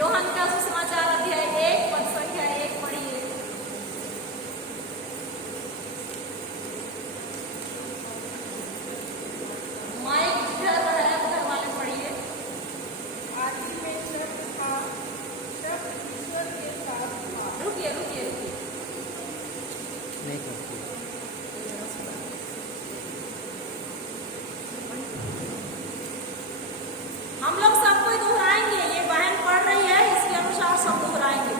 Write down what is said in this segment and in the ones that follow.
योहन का सुसमाचार अध्याय 1 पद संख्या 1 पढ़िए। माइक जिधर है उधर वाले पढ़िए। आदि में शब्द था, शब्द ईश्वर के साथ था। रुकिए रुकिए रुकिए, नहीं करती। हम लोग सब कोई दोहराएंगे, ये बहन पढ़ रही है इसके अनुसार सब दोहराएंगे।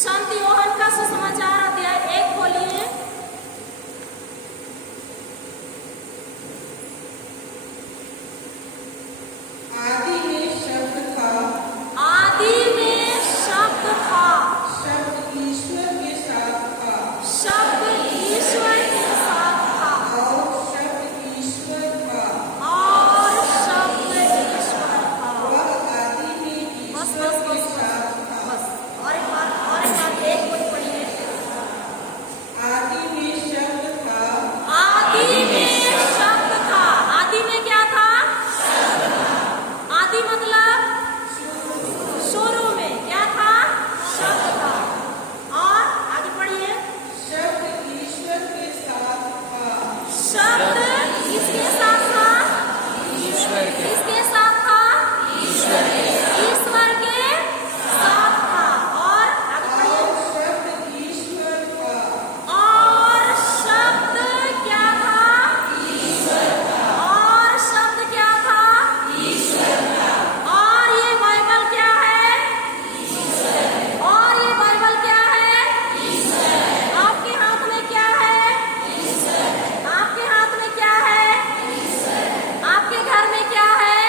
संत योहन का सुसमाचार अध्याय 1 खोलिए। आदि में शब्द था, आदि में शब्द था, शब्द ईश्वर के साथ था, शब्द ईश्वर के साथ था, और शब्द ईश्वर था। और शब्द ईश्वर था। वह आदि में बस ईश्वर बस के बस साथ था। बस, और एक बात एक कोई पढ़िए। आदि में शब्द था, आदि में शब्द था। आदि में क्या था? आदि मतलब शुरू में क्या था? शब्द था। और आगे पढ़िए। शब्द ईश्वर के साथ था, शब्द किसके साथ था? ईश्वर के किसके साथ था? ईश्वर के ईश्वर के साथ था। और आगे पढ़िए। और शब्द ईश्वर था, और शब्द क्या था? और शब्द क्या था? और ये बाइबल क्या है? और ये बाइबल क्या है? आपके हाथ में क्या है? आपके हाथ में क्या है? आपके घर में क्या है?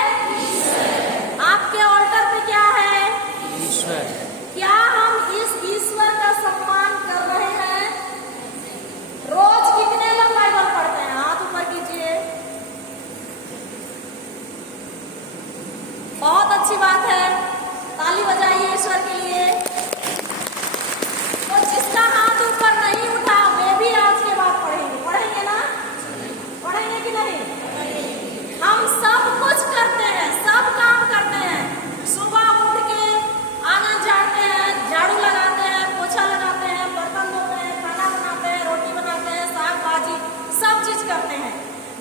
आपके ऑल्टर पे क्या है? ईश्वर क्या हम इस ईश्वर का सम्मान कर रहे हैं? रोज कितने लोग बाइबल पढ़ते हैं? हाथ ऊपर कीजिए। बहुत अच्छी बात है, ताली बजाइए ईश्वर के लिए। तो जिसका हाथ ऊपर नहीं उठा वे भी आज के बाद पढ़ेंगे। पढ़ेंगे ना? पढ़ेंगे कि नहीं? हम सब कुछ करते हैं, सब काम करते हैं। सुबह उठ के आंगन झाड़ते हैं, झाड़ू लगाते हैं, पोछा लगाते हैं, बर्तन धोते हैं, खाना बनाते हैं, रोटी बनाते हैं, साग भाजी सब चीज करते हैं।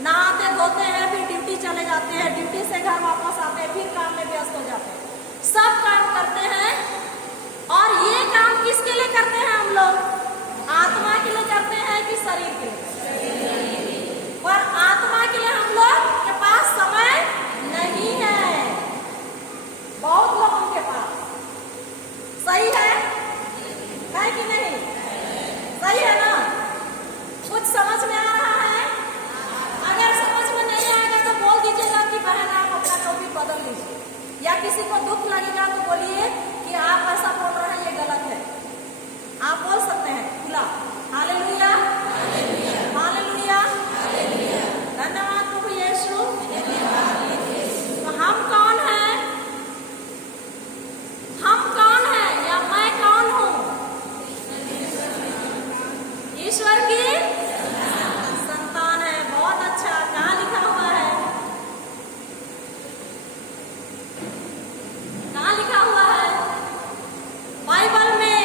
नहाते धोते हैं, फिर ड्यूटी चले जाते हैं, ड्यूटी से घर वापस आते हैं, फिर काम में व्यस्त हो जाते हैं। सब काम करते हैं। और ये काम किसके लिए करते हैं हम लोग? आत्मा के लिए करते हैं कि शरीर के लिए? पर आत्मा के लिए हम लोग के पास समय नहीं है। बहुत लोगों के पास। सही है कि नहीं? सही है ना? कुछ समझ में आ रहा है? अगर समझ में नहीं आएगा तो बोल दीजिएगा कि बहन आप अपना टॉपिक बदल लीजिए, या किसी को दुख लगेगा तो बोलिए कि आप ऐसा बोल रहे हैं ये गलत है। आप बोल सकते हैं खुला। हालेलुया, हालेलुया, धन्यवाद प्रभु यीशु। तो हम कौन हैं? हम कौन हैं या मैं कौन हूँ? ईश्वर की संतान है। बहुत अच्छा। कहाँ लिखा हुआ है? कहाँ लिखा हुआ है? बाइबल में।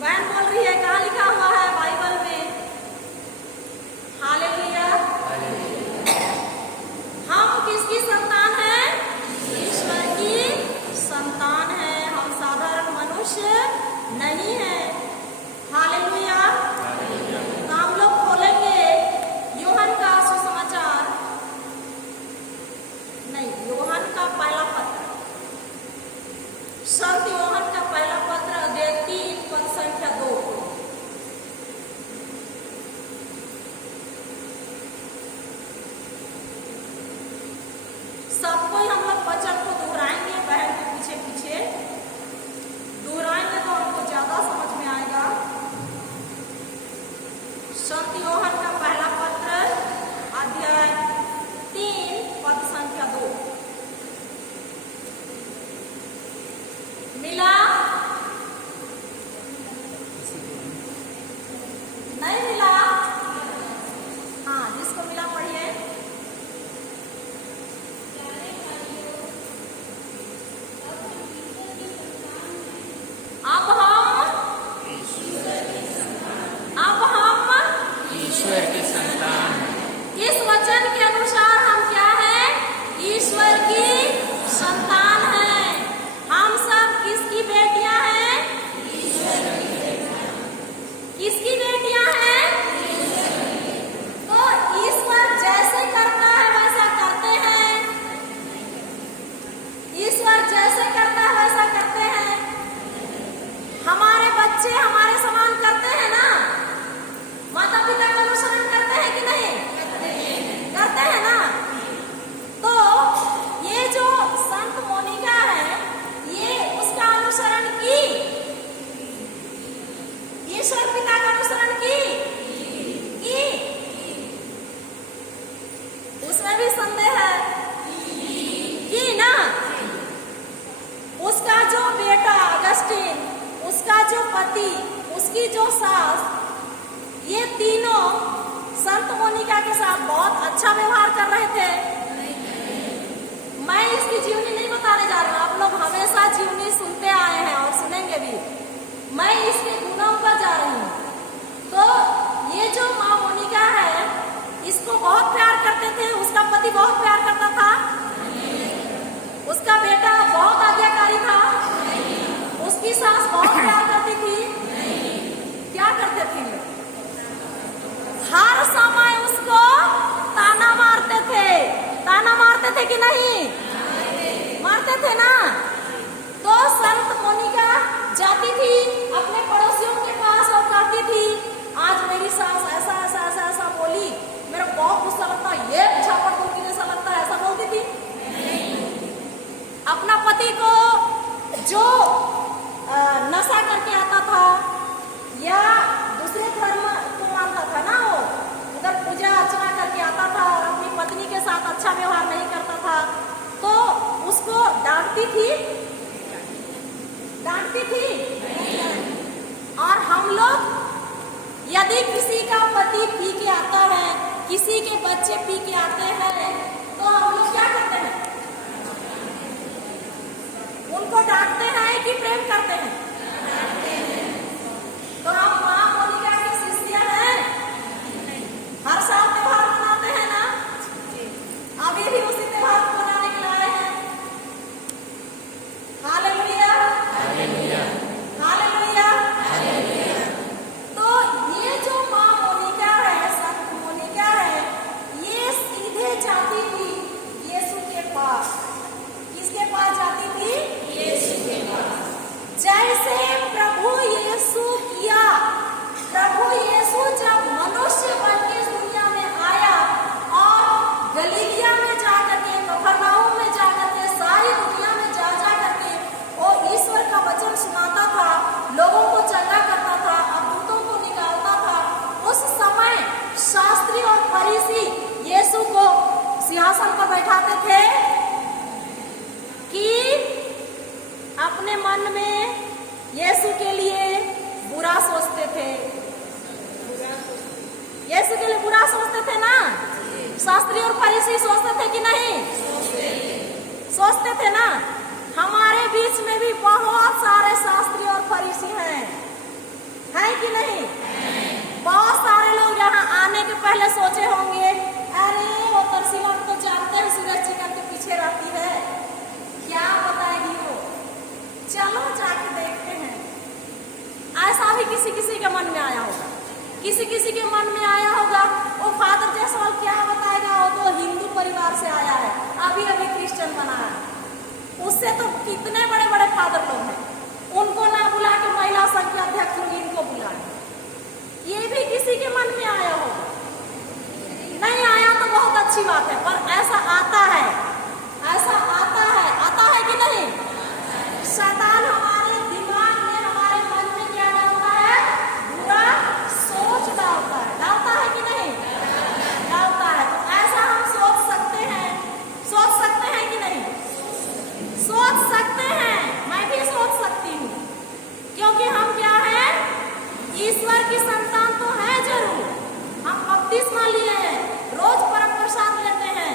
बहन बोल रही है कहाँ लिखा हुआ है? बाइबल में। हालेलुया। हम किसकी संतान हैं? ईश्वर की संतान है। हम साधारण मनुष्य नहीं है। हालेलुया। तो हम लोग खोलेंगे योहन का सुसमाचार, नहीं, योहन का पहला पत्र। संत योहन का पहला पत्र अध्याय 3 पद संख्या 2। सबको हम लोग वचन को दोहराएंगे, बहन के पीछे पीछे दोहराएंगे तो हमको ज्यादा समझ में आएगा। संत योहन का पहला पत्र अध्याय 3 पद संख्या 2। मिला? नहीं मिला? हाँ, जिसको मिला पढ़िए। उसका जो बेटा अगस्टिन, उसका जो पति, उसकी जो सास, ये तीनों संत मोनिका के साथ बहुत अच्छा व्यवहार कर रहे थे। मैं इसकी जीवनी नहीं बताने जा रही हूँ, आप लोग हमेशा जीवनी सुनते आए हैं और सुनेंगे भी। मैं इसके गुणों पर जा रही हूँ। तो ये जो माँ मोनिका है, इसको बहुत प्यार करते थे, उसका पति बहुत प्यार करता था, उसका बेटा बहुत आज्ञाकारी था, उसकी सास बहुत प्यार करती थी। क्या करते थे? हर समय उसको ताना मारते थे। ताना मारते थे कि नहीं? मारते थे ना। तो संत मोनिका जाती थी अपने पड़ोसियों के पास और कहती थी, आज मेरी सास ऐसा ऐसा ऐसा ऐसा बोली, मेरा बहुत गुस्सा लगता है, ये झापड़ दूंगी जैसा लगता है, ऐसा बोलती थी। अपना पति को जो नशा करके आता था या दूसरे धर्म को मानता था ना, वो उधर पूजा अर्चना करके आता था और अपनी पत्नी के साथ अच्छा व्यवहार नहीं करता था, तो उसको डांटती थी। और हम लोग यदि किसी का पति पी के आता है, किसी के बच्चे पी के आते हैं, तो हम लोग क्या करते हैं? उनको डांटते हैं कि प्रेम करते हैं? तो हम माँ मोनिका की शिष्या हैं, हर साल त्योहार मनाते हैं ना, अभी भी उसी त्योहार को मनाने के लिए आए हैं। Hallelujah, hallelujah, hallelujah. तो ये जो माँ मोनिका है, संत मोनिका है, ये सीधे जाती थी यीशु के पास। किसके पास जाती थी? यीशु के पास। जैसे प्रभु यीशु किया। प्रभु यीशु जब मनुष्य बन के इस दुनिया में आया और गलीलिया में जाकर के, कफरनहूम में जाकर के, सारी दुनिया में जा करके वो ईश्वर का वचन सुनाता था, लोगों को चंगा करता था, अद्भुतों को निकालता था। उस समय शास्त्री और फरीसी यीशु को सिंहासन पर बैठाते थे कि अपने मन में यीशु के लिए बुरा सोचते थे। यीशु के लिए बुरा सोचते थे ना। शास्त्री और फरीसी सोचते थे कि नहीं? सोचते थे ना। हमारे बीच में भी बहुत सारे शास्त्री और फरीसी हैं कि नहीं? बहुत सारे लोग यहाँ आने के पहले सोचे होंगे, अरे वो तरसीला तो जानते हैं सूरज चिकन के पीछे रहती है, क्या बताएगी वो, चलो जाके देखते हैं। ऐसा भी किसी किसी के मन में आया होगा, किसी किसी के मन में आया होगा, वो फादर जैसवाल क्या बताएगा, वो तो हिंदू परिवार से आया है, अभी अभी क्रिश्चियन बना है, उससे तो कितने बड़े बड़े फादर लोग हैं, उनको ना बुला के महिला संघ के अध्यक्ष होंगे, इनको बुला। ये भी किसी के मन में आया होगा। नहीं आया तो बहुत अच्छी बात है, पर ऐसा आता है, ऐसा आता है कि नहीं? शैतान हमारे दिमाग में, हमारे मन में क्या डालता है? बुरा सोच डालता है कि नहीं? डालता है। तो ऐसा हम सोच सकते हैं कि नहीं? सोच सकते हैं, मैं भी सोच सकती हूँ, क्योंकि हम क्या है? ईश्वर की संतान तो है जरूर। हम बपतिस्मा लिए हैं, रोज परम प्रसाद लेते हैं,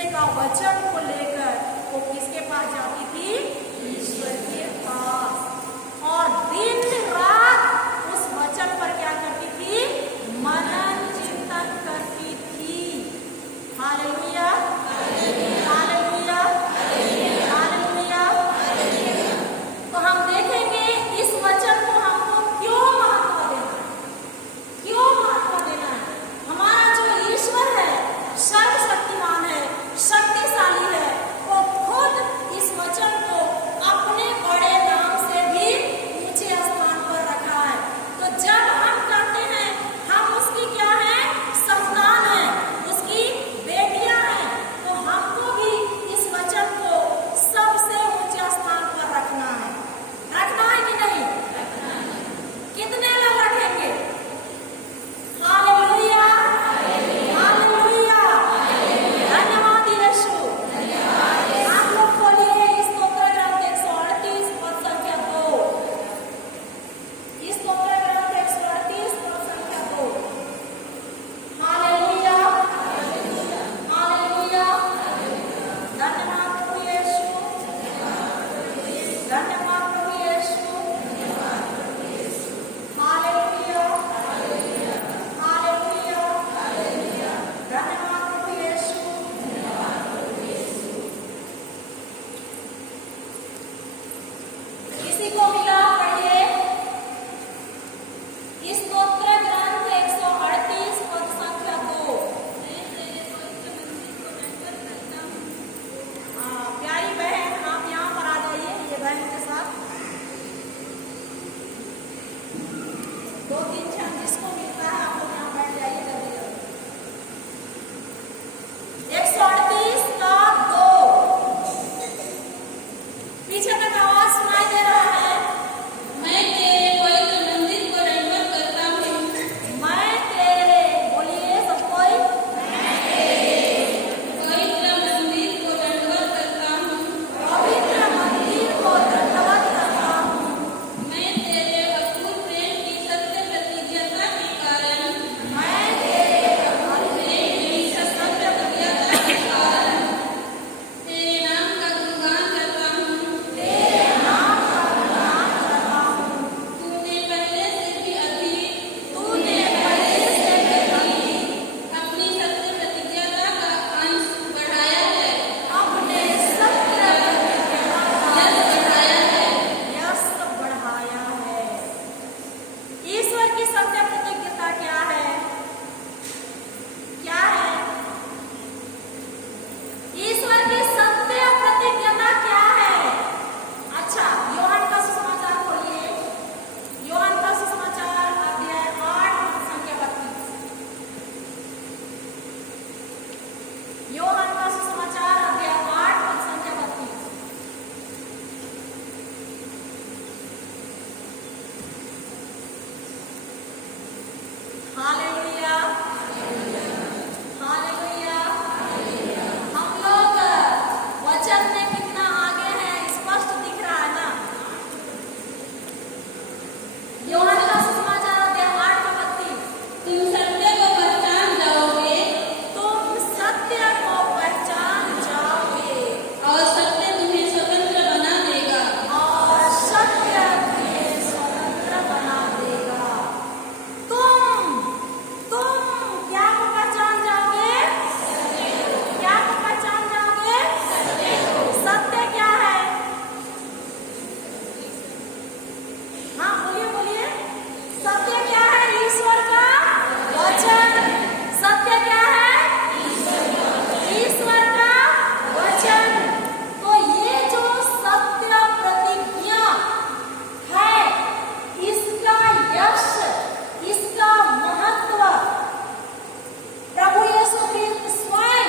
दूसरे का वचन को लेकर वो किसके पास जाती थी? ईश्वर के पास। और दिन रात उस वचन पर क्या करती थी? मनन चिंतन करती थी। Hallelujah, hallelujah, hallelujah. तो हम देखेंगे इस वचन को हमको क्यों महत्व देना है, क्यों महत्व देना है। हमारा जो ईश्वर है सर्वशक्तिमान है, शक्तिशाली है, वो खुद इस वचन को अपने बड़े नाम से भी ऊंचे स्थान पर रखा है। तो जब हम कहते हैं हम उसकी क्या है? संतान है, उसकी बेटियां हैं, तो हमको भी इस वचन को सबसे ऊंचे स्थान पर रखना है। रखना है कि नहीं? कितने लोग रखेंगे? हालेलुया, हालेलुया, धन्यवाद यीशु। आप लोग खोलिए स्तोत्र ग्रंथ 138 पद संख्या 2। स्तोत्र ग्रंथ 138 पद संख्या 2। हालेलुया, हालेलुया, धन्यवाद प्रभु यीशु, धन्यवाद प्रभु यीशु। हालेलुया, हालेलुया, धन्यवाद प्रभु यीशु। किसी को मिला? पढ़िए स्तोत्र ग्रंथ 138 पद संख्या 2। प्यारी बहन आप यहाँ पर आ जाइए, ये बहन के साथ 2-3 क्षण जिसको मिलता है आप लोग यहाँ बैठ जाइए जल्दी जल्दी। 138 का 2। पीछे तक आवाज सुनाई दे रहा है? मैं तेरे पवित्र मंदिर को दंडवत करता हूँ। मैं तेरे, बोलिए सब कोई, पवित्र मंदिर को दंडवत करता हूँ। पवित्र मंदिर को दंडवत करता हूँ। मैं तेरे अतुट प्रेम की सत्य प्रतिज्ञता के कारण, मैं तेरे प्रेम की सत्य प्रतिज्ञता के कारण तेरे नाम का गुणगान करता हूँ। तेरे नाम का गुणगान करता हूँ। तूने पहले से भी अधिक तूने पहले से भी अधिक अपनी सत्य प्रतिज्ञता का अंश बढ़ाया है, अपने सत्य प्रतिज्ञता का यश बढ़ाया है। यश बढ़ाया है। ईश्वर की सत्य प्रतिज्ञता क्या है? क्या है? ईश्वर की सत्य प्रतिज्ञता क्या है? अच्छा, यूहन्ना का सुसमाचार खोलिए। यूहन्ना का सुसमाचार अध्याय 8 पद संख्या 32। यूहन्ना का सुसमाचार अध्याय 8 पद संख्या 32। Hallelujah, hallelujah. हम लोग वचन में कितना आगे हैं स्पष्ट दिख रहा है ना? यूहन्ना का सुसमाचार अध्याय 8 का 32। तुम सत्य को पहचान जाओगे तुम सत्य को पहचान जाओगे और सत्य तुम्हें स्वतंत्र बना देगा। और सत्य तुम्हें स्वतंत्र बना देगा। तुम क्या को पहचान जाओगे? क्या को पहचान जाओगे? सत्य क्या है? हाँ बोलिए बोलिए। सत्य क्या है? ईश्वर का वचन। सत्य क्या है? ईश्वर का वचन। तो ये जो सत्य प्रतिज्ञा है, इसका यश, इसका महत्व प्रभु यीशु ख्रिस्त स्वयं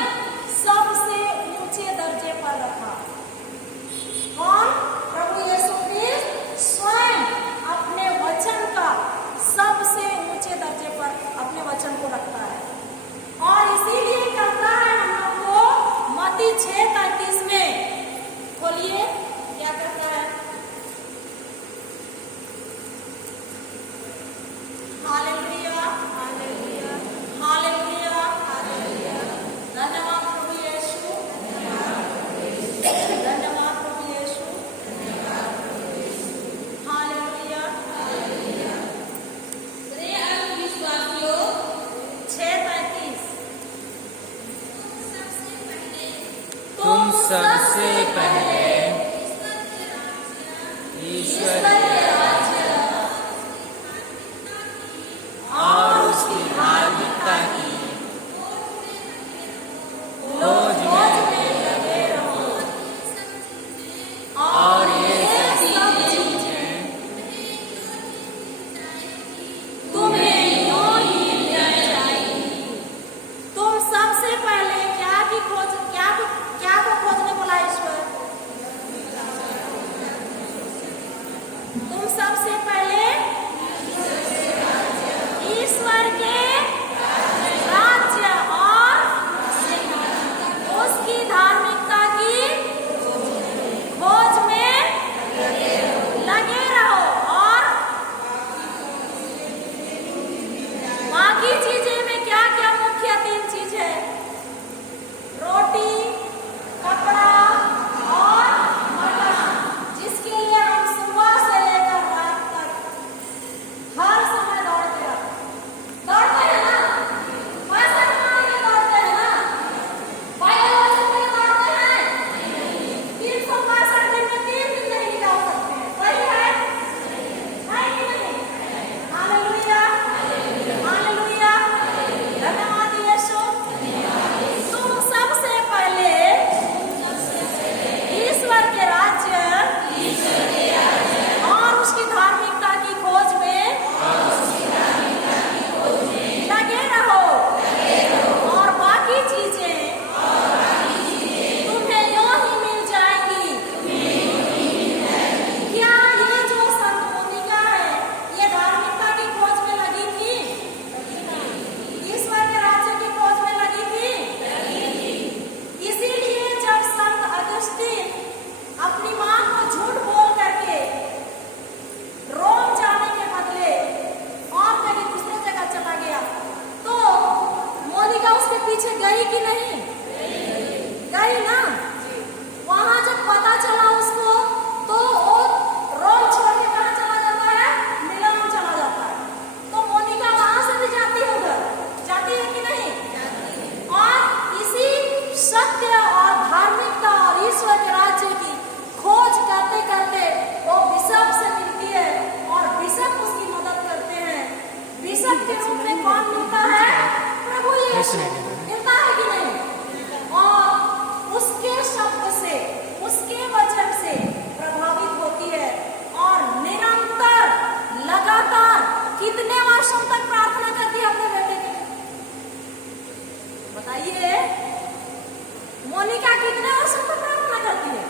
सबसे ऊंचे दर्जे पर रखा। कौन? प्रभु यीशु ख्रिस्त स्वयं अपने वचन का सबसे ऊंचे दर्जे पर अपने वचन को रखता है। और इसीलिए कहता है हम लोग को मत्ती 6:33 में, खोलिए क्या कहता है? Hallelujah, hallelujah, hallelujah, hallelujah. धन्यवाद प्रभु यीशु। सबसे पहले ईश्वर के राज्य और उसकी धार्मिकता की खोज में लगे रहो, और ये सब चीजें तुम्हें यूं ही मिल जाएंगी। तुम सबसे पहले क्या को खोजने बोला ईश्वर? तुम सबसे पहले ईश्वर के राज्य और उसकी धार्मिकता की खोज में लगे रहो, और बाकी चीजें में क्या क्या मुख्य 3 चीज है? रोटी, कपड़ा और मकान, जिसके लिए हम सुबह से लेकर रात तक हर समय दौड़ते हैं ना? पैसा कमाने के लिए दौड़ते हैं ना? बायोलॉजी के लिए दौड़ते हैं? 365 दिन में 3 दिन नहीं निकाल सकते हैं, सही है कि नहीं? हालेलुया, हालेलुया, धन्यवाद यीशु। तुम सबसे पहले ईश्वर के राज्य और उसकी धार्मिकता की खोज में लगे रहो, और बाकी चीजें तुम्हें यूं ही मिल जाएंगी। क्या ये जो संत मोनिका है, ये धार्मिकता की खोज में लगी थी? ईश्वर के राज्य की खोज में लगी थी? इसीलिए जब संत अगस्तीन अपनी मां को झूठ बोल करके रोम जाने के बदले और कहीं दूसरे जगह चला गया, तो मोनिका उसके पीछे गई कि नहीं? गई ना? वहां जब पता चला उसको, तो वो रोम छोड़ के कहां चला जाता है? मिलान चला जाता है। तो मोनिका वहां से भी जाती है, उधर जाती है कि नहीं? और इसी सत्य और धार्मिकता और ईश्वर के राज्य की खोज करते करते वो बिशप से मिलती है, और बिशप उसकी मदद करते हैं। बिशप के रूप में कौन मिलता है? प्रभु यीशु मिलता है कि नहीं? और उसके शब्द से, उसके वचन से प्रभावित होती है, और निरंतर लगातार कितने वर्षों तक प्रार्थना करती है अपने बेटे के लिए? बताइए, मोनिका कितने वर्षों तक प्रार्थना करती है?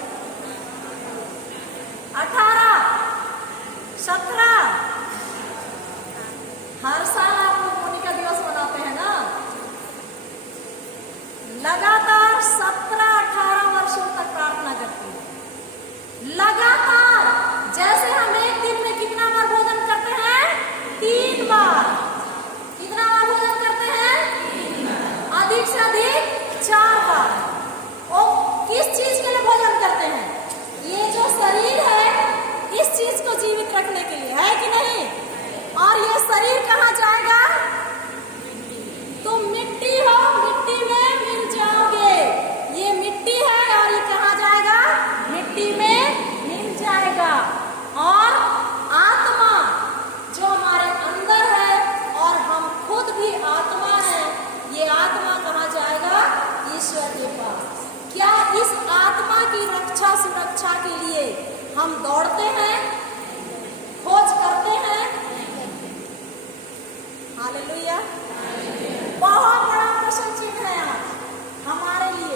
18, 17। हर साल आप लोग मोनिका दिवस मनाते हैं ना? लगातार 17-18 वर्षों तक प्रार्थना करती है, लगातार। जैसे हम एक दिन में कितना बार भोजन करते हैं? 3 बार। कितना बार भोजन करते हैं? अधिक से अधिक 4 बार। वो किस चीज के लिए भोजन करते हैं? ये जो शरीर है, इस चीज को जीवित रखने के लिए, है कि नहीं? और ये शरीर कहाँ जाएगा? तुम मिट्टी हो, मिट्टी में मिल जाओगे। ये मिट्टी है, और ये कहाँ जाएगा? मिट्टी में मिल जाएगा। और आत्मा जो हमारे अंदर है, और हम खुद भी आत्मा है, ये आत्मा कहाँ जाएगा? ईश्वर के पास। क्या इस आत्मा की रक्षा सुरक्षा के लिए हम दौड़ते हैं, खोज करते हैं? हालेलुया। बहुत बड़ा प्रश्न चिन्ह है आज हमारे लिए,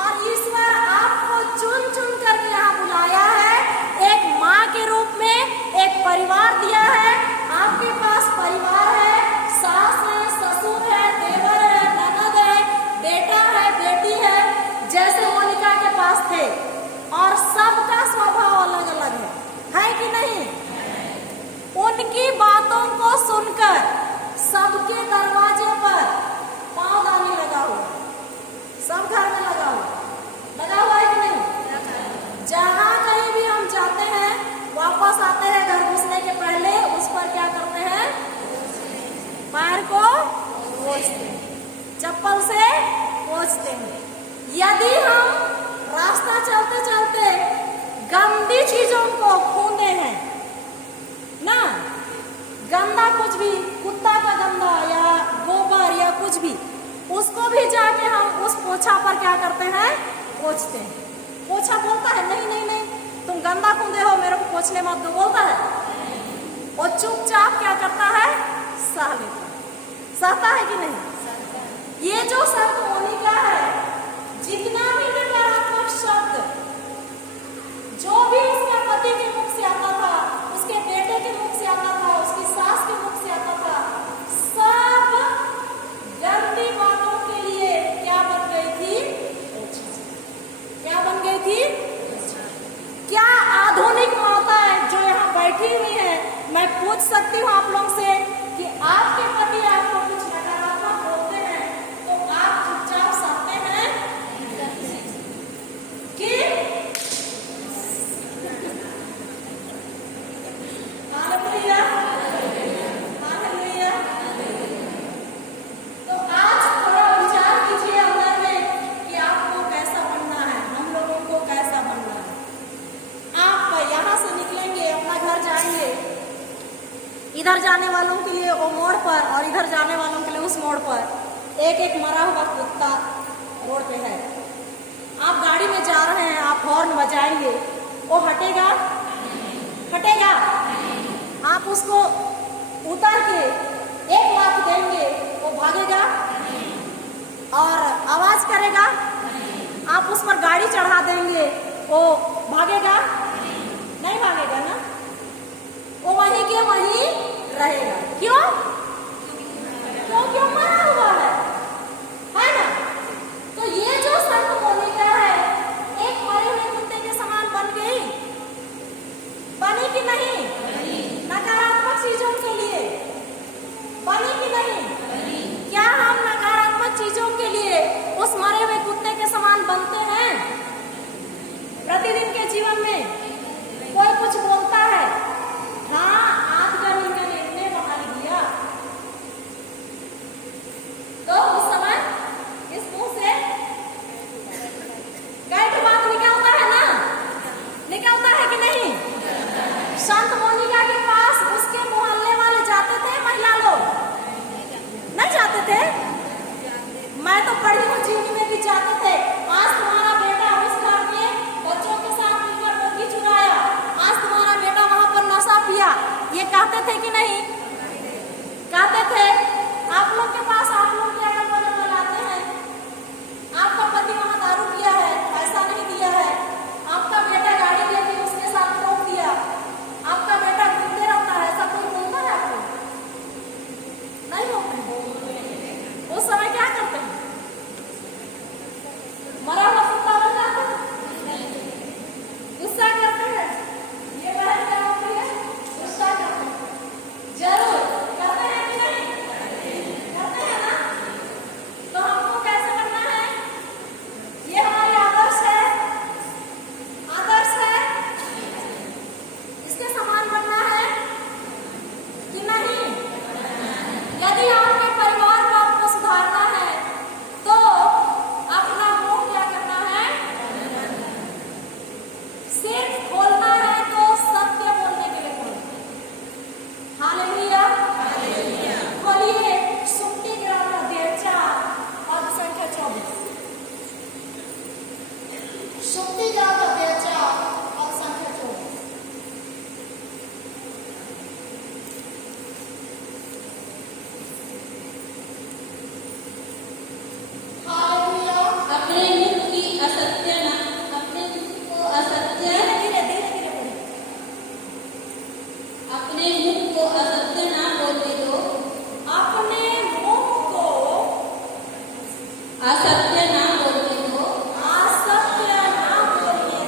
और ईश्वर आपको चुन चुन करके यहाँ बुलाया है। एक माँ के रूप में एक परिवार दिया है। आपके पास परिवार है, सास है, ससुर है, देवर है, ननद है, बेटा है, बेटी है, जैसे मोनिका के पास थे। और सबका स्वभाव अलग अलग है कि नहीं? उनकी बातों को सुनकर सबके दरवाजे पर भी, उसको भी जाके हम उस पोछा पर क्या करते हैं, पोछते हैं। पोछा बोलता है नहीं नहीं नहीं तुम गंदा कुंदे हो, मेरे को पोछने मत दो, बोलता है। वो चुपचाप क्या करता है, सह लेता है। सहता है कि नहीं? ये जो संत मोनिका है, जितना भी नकारात्मक शब्द जो भी उसके पति के मुख से आता था, उसके बेटे के मुख से आता था, उसकी सास के मुख से आता था, सब गंदी बातों के लिए क्या बन गई थी, क्या बन गई थी? क्या आधुनिक माताएं जो यहाँ बैठी हुई हैं, मैं पूछ सकती हूँ आप लोग से कि आपके पति आपको कुछ नकारात्मक बोलते हैं तो आप चुपचाप सहते हैं कि हालेलुया, हालेलुया। तो आज थोड़ा विचार कीजिए अंदर में कि आपको कैसा बनना है, हम लोगों को कैसा बनना है। आप यहाँ से निकलेंगे, अपना घर जाएंगे, इधर जाने वालों के लिए वो मोड़ पर और इधर जाने वालों के लिए उस मोड़ पर एक एक मरा हुआ कुत्ता रोड पे है। आप गाड़ी में जा रहे हैं, आप हॉर्न बजाएंगे, वो हटेगा, हटेगा? आप उसको उतार के 1 लाख देंगे, वो भागेगा और आवाज करेगा? आप उस पर गाड़ी चढ़ा देंगे, वो भागेगा? नहीं भागेगा ना, वो वहीं के वहीं रहेगा। क्यों? क्यों मरा हुआ है ना? तो ये जो संत मोनिका है, एक मरे हुए कुत्ते के समान बन गई, बनी कि नहीं? नकारात्मक चीजों के लिए बनी कि नहीं? क्या हम नकारात्मक चीजों के लिए उस मरे हुए कुत्ते के समान बनते हैं? प्रतिदिन के जीवन में कोई कुछ बोलता है, हाँ आज का ने बना दिया, तो उस समय इस मुंह से कैट बात निकलता है ना, निकलता है कि नहीं? संत मोनिका के पास उसके मोहल्ले वाले जाते थे, महिला लोग नहीं जाते थे? मैं तो पढ़ी हूँ, जीवनी में भी जाते थे। आज तुम्हारा बेटा उस घर के बच्चों के साथ मिलकर मुर्गी चुराया, आज तुम्हारा बेटा वहां पर नशा पिया, ये कहते थे कि नहीं? कहते थे। आप लोग के पास आप लोग क्या बनाते हैं, आपका पति वहां दारू पिया है, पैसा नहीं दिया है, आपका बेटा गाड़ी लेके उसके साथ रोक दिया, आपका बेटा घूमते रहता है, ऐसा कोई बोलता है आपको? नहीं बोलते। उस समय क्या करते हैं? मरा हुआ कुत्ता बन जाता है, गुस्सा करते हैं। ये बहन क्या होती है? गुस्सा करते हैं। जरूर करते हैं कि नहीं? करते हैं ना? तो हमको कैसे करना है? ये हमारे आदर्श है, आदर्श है, इसके समान बनना है कि नहीं? यदि आपके परिवार को आपको सुधारना है तो अपना मुंह क्या करना है? सिर्फ खोलना है तो सत्य बोलने के लिए खोलना। हालेलुया, खोलिए सुक्ति ग्रंथ अध्याय 4 पद संख्या 24। सुक्ति ग्रंथ अध्याय 4 पद संख्या 24। हालेलुया। अपने मुख की असत्य न, अपने मुख को असत्य, धीरे धीरे धीरे धीरे बोलिए। अपने मुख को असत्य न बोलने दो, अपने मुख को असत्य न बोलने दो, असत्य न बोलने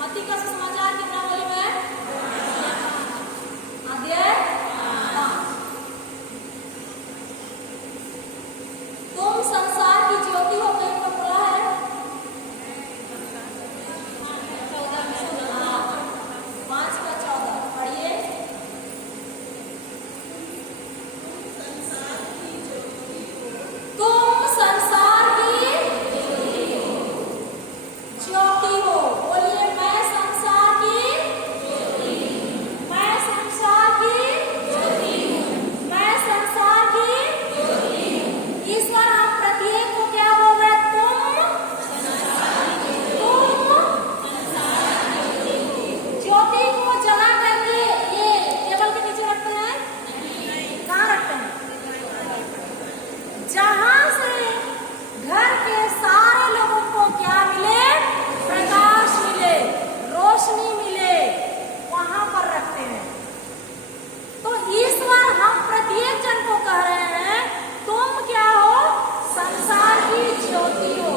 मत्ती का समाचार कितना बोली मैं? अध्याय 5। तुम संसार की ज्योति हो, कहीं पर बोला है? 5:14 पढ़िए। तुम संसार की ज्योति हो। बोलिए, मैं संसार की ज्योति हूँ। मैं संसार की ज्योति हूँ। मैं संसार की ज्योति हूँ। ईश्वर हम प्रत्येक को क्या बोल रहे हैं? ज्योति को जला करके ये टेबल के नीचे रखते हैं? कहाँ रखते हैं? जहां से घर के सारे लोगों को क्या मिले? प्रकाश मिले, रोशनी मिले, वहां पर रखते हैं। तो ईश्वर हम प्रत्येक जन को कह रहे हैं, तुम क्या हो? संसार की ज्योति हो।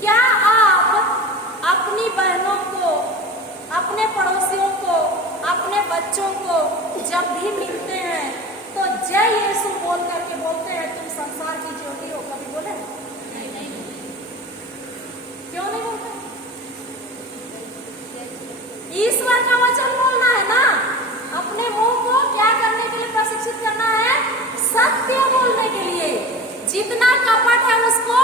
क्या आप अपनी बहनों को, अपने पड़ोसियों को, अपने बच्चों को जब भी मिलते हैं तो जय यीशु बोल करके बोलते हैं तुम संसार की ज्योति हो? कभी बोले? क्यों नहीं बोलते? ईश्वर का वचन बोलना है ना। अपने मुंह को क्या करने के लिए प्रशिक्षित करना है? सत्य बोलने के लिए। जितना कपट है उसको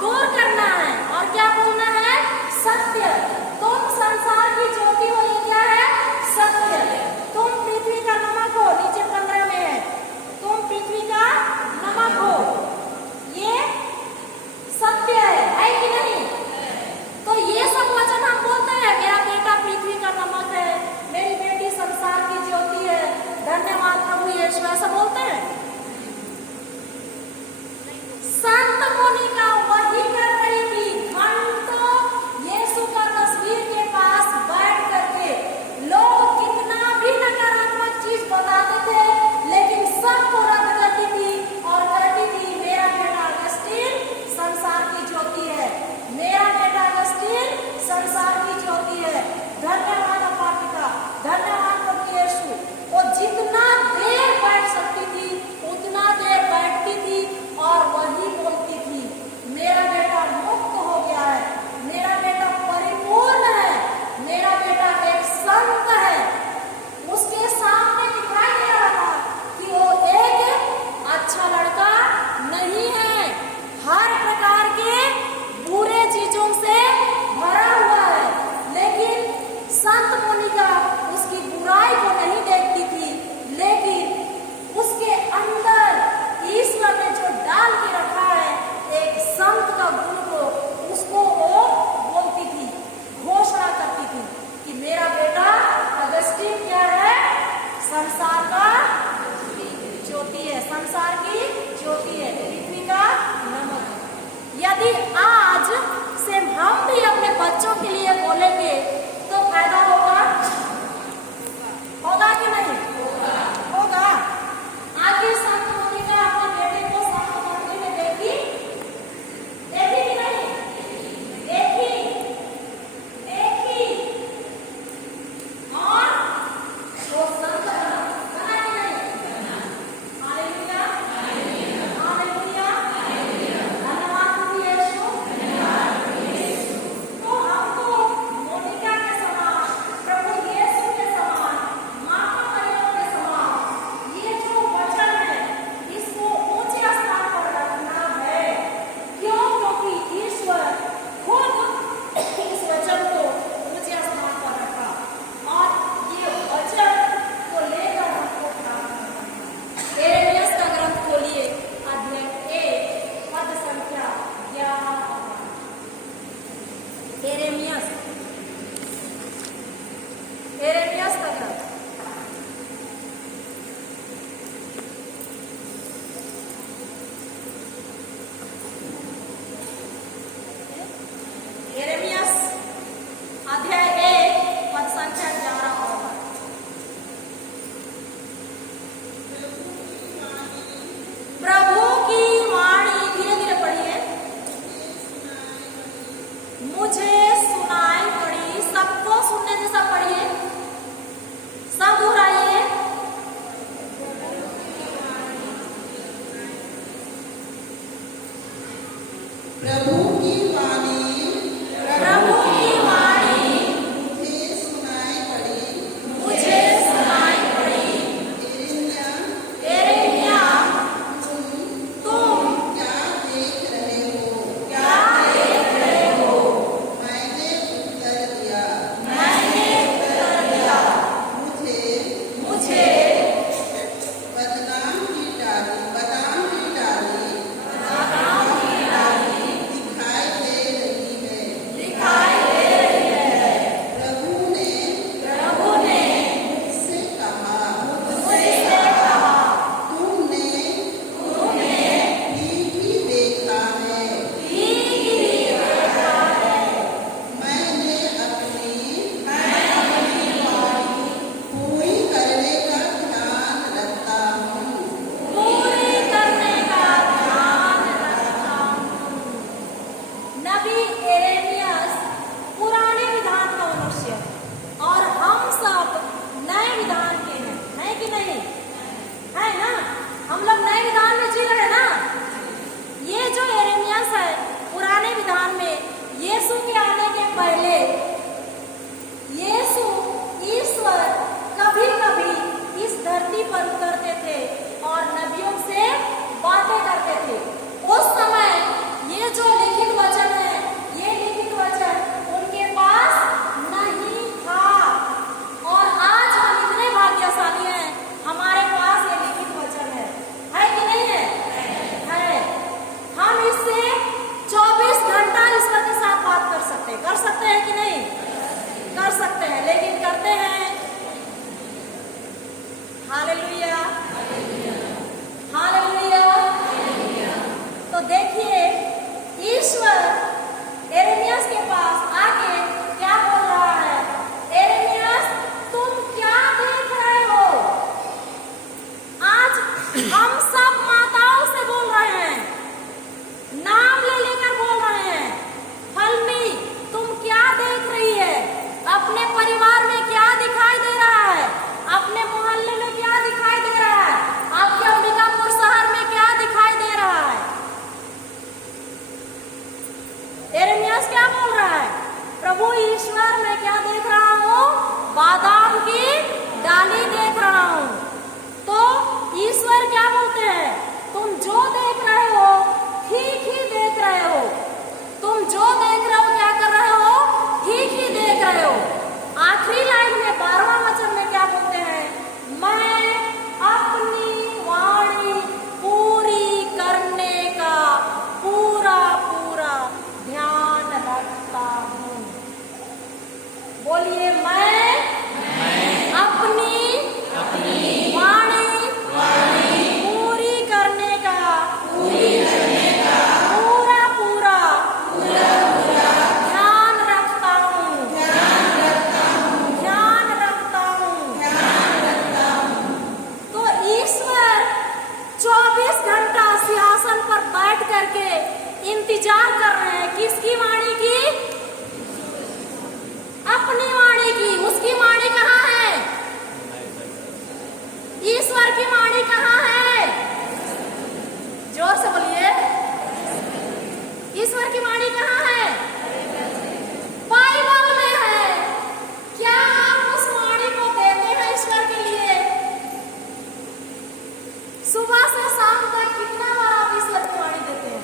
दूर करना है और क्या बोलना है? सत्य। तुम संसार की ज्योति हो, ये क्या है? सत्य। तुम पृथ्वी का नमक हो, नीचे 15 में है, तुम पृथ्वी का नमक हो, ये सत्य है कि नहीं? तो ये सब वचन हम बोलते हैं, मेरा बेटा पृथ्वी का नमक है, मेरी बेटी संसार की ज्योति है, धन्यवाद प्रभु यीशु, ऐसा बोलते हैं। संत मोनिका वही कर रही थी, घंटों यीशु का तस्वीर के पास बैठ करके लोग कितना भी नकारात्मक चीज बताते थे, लेकिन सबको रद्द करती थी और कहती थी मेरा बेटा अगस्टीन संसार की ज्योति है, मेरा बेटा अगस्टीन संसार की ज्योति है। धन्यवाद अप्पा पिता, धन्यवाद प्रभु यीशु। वो जितना देर बैठ सकती थी उतना देर बैठती थी और वही बोलती थी मेरा बेटा मुक्त हो गया है, मेरा बेटा परिपूर्ण है, मेरा बेटा एक संत है। उसके सामने दिखाई दे रहा था कि वो एक अच्छा लड़का नहीं है, हर प्रकार के बुरे चीजों से भरा हुआ है, लेकिन संत मोनिका उसकी बुराई को नहीं देखती थी, लेकिन उसके अंदर ईश्वर ने जो डाल के रखा है एक संत का गुण को, उसको वो बोलती थी, घोषणा करती थी कि मेरा बेटा अगस्टीन क्या है? संसार का ज्योति है, संसार की ज्योति है, पृथ्वी का नमक है। यदि आज से हम भी अपने बच्चों के लिए बोलेंगे तो फायदा होगा? होगा कि नहीं? होगा। आगे संत मोनिका अपने बेटे को संत मंडली में देखी कि नहीं? देखी और वो संत बना कि नहीं? हालेलुया, हालेलुया, धन्यवाद प्रभु यीशु। तो हमको मोनिका के समान, प्रभु यीशु के समान, माता मरियम के समान ये जो वचन है इसको ऊंचे स्थान पर रखना है। क्यों? क्योंकि ईश्वर खुद इस वचन को ऊंचे स्थान पर रखा और ये वचन को लेकर हमको प्रार्थना करना है। यिर्मयाह का ग्रंथ खोलिए, अध्याय 1 पद संख्या 11। यिर्मयाह का ग्रंथ यिर्मयाह अध्याय 1 पद संख्या 11 और 12। प्रभु की वाणी, धीरे धीरे पढ़िए, मुझे सुनाई पड़ी, सबको पर उतरते थे और नबियों से बातें करते थे। उस समय ये जो लिखित वचन है, ये लिखित वचन उनके पास नहीं था। और आज हम इतने भाग्यशाली हैं, हमारे पास ये लिखित वचन है कि नहीं है? है। हम इससे 24 घंटा ईश्वर के साथ बात कर सकते हैं कि नहीं? कर सकते हैं, लेकिन करते हैं? Hallelujah, hallelujah. तो देखिए, ईश्वर एरेमियास के पास आके क्या बोल रहा है? एरेमियास, तुम क्या देख रहे हो? आज हम सब माताओं से बोल रहे हैं, नाम ले लेकर बोल रहे हैं, फलनी तुम क्या देख रही है? अपने परिवार में क्या दिखाई दे रहा है? अपने मोहल्ले में क्या दिखाई दे रहा है? आपके अंबिकापुर शहर में क्या दिखाई दे रहा है? एरेमियास क्या बोल रहा है? प्रभु ईश्वर, मैं क्या देख रहा हूँ? बादाम की डाली देख रहा हूँ। तो ईश्वर क्या बोलते हैं? तुम जो देख रहे हो ठीक ही देख रहे हो। तुम जो देख रहे हो, क्या कर रहे हो? ठीक ही देख रहे हो। आखिरी लाइन में 12वां वचन में क्या बोलते हैं? मैं अपनी वाणी पूरी करने का पूरा पूरा ध्यान रखता हूँ। बोलिए, मैं अपनी वाणी पूरी करने का पूरा पूरा ध्यान रखता हूँ। ध्यान रखता हूँ। तो ईश्वर 24 घंटा सिंहासन पर बैठ करके इंतजार कर रहे हैं। किसकी वाणी की? अपनी वाणी की। उसकी वाणी कहाँ है? ईश्वर की वाणी कहाँ है? जोर से बोलिए, ईश्वर की वाणी कहाँ है? बाइबल में है। क्या आप उस वाणी को देते हैं ईश्वर के लिए? सुबह से शाम तक कितना बार आप ईश्वर की वाणी देते हैं?